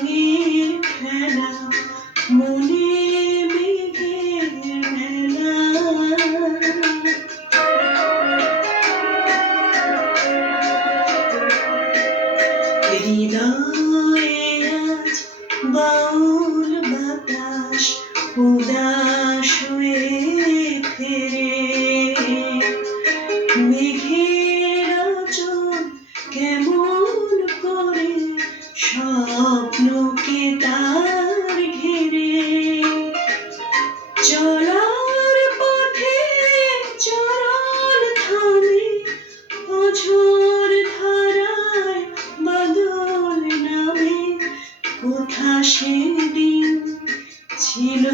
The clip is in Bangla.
রঙের খেলা মনে মেঘের মেলা। হৃদয়ে আজ বাউল বাতাস উদাস হয়ে ফেরে, মেঘের আঁচল কেমন করে স্বপ্নকে তার ঘেরে। চলার পথে চরণ থামে, অঝোর ধারায় বাদল নামে। কোথা সেদিন ছিল